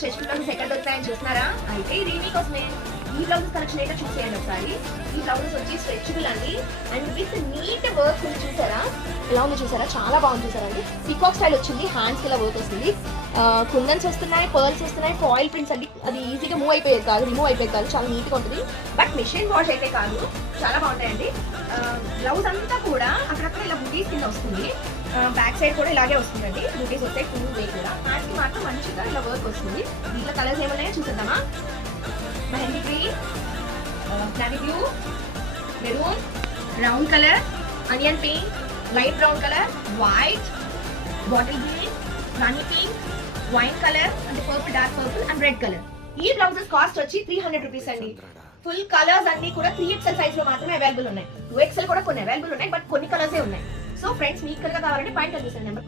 Stretchable blouses ఎక్కడ దొరుకుతాయని చూస్తున్నారా? అయితే ఇది మీకోసమే. ఈ బ్లౌజెస్ కలెక్షన్ ఏంటో చూసేయండి ఒకసారి. ఈ బ్లౌజెస్ వచ్చి స్ట్రెచబుల్ అండి అండ్ విత్ నీట్ వర్క్ ఉంది. చూసారా ఎలా ఉంది? చూసారా చాలా బాగుంది. చూసారండి పికాక్ స్టైల్ వచ్చింది, హ్యాండ్స్ ఇలా వర్క్ వస్తుంది, కుందన్స్ వస్తున్నాయి, పర్ల్స్ వస్తున్నాయి, ఫాయిల్ ప్రింట్స్ అండి. అది ఈజీగా రిమూవ్ అయిపోయేది కాదు, చాలా నీట్గా ఉంటుంది. బట్ మిషన్ వాష్ అయితే కాదు, చాలా బాగుంటాయండి. బ్లౌజ్ అంతా కూడా అక్కడక్కడ ఇలా బుటీస్ కింద వస్తుంది, బ్యాక్ సైడ్ కూడా ఇలాగే వస్తుందండి. బుటీస్ వస్తాయి ఫుల్ వే కూడా. హ్యాండ్స్కి మాత్రం మంచిగా ఇలా వర్క్ వస్తుంది. దీంట్లో కలర్స్ ఏమున్నాయో చూసేద్దామా? Mehndi green, navy blue, maroon, brown colour, onion pink, light brown colour, white, bottle green, rani pink, wine colour అంటే purple, dark purple and red colour. ఈ బ్లౌజెస్ కాస్ట్ వచ్చి 300 రూపీస్ అండి. ఫుల్ కలర్స్ అన్ని కూడా 3XL సైజ్ లో మాత్రమే అవైలబుల్ ఉన్నాయి. 2XL కూడా కొన్ని అవైలబుల్ ఉన్నాయి, బట్ కొన్ని కలర్సే ఉన్నాయి. సో ఫ్రెండ్స్ మీకు కనుక కావాలంటే పాయింట్ కనిపిస్తుంది నెంబర్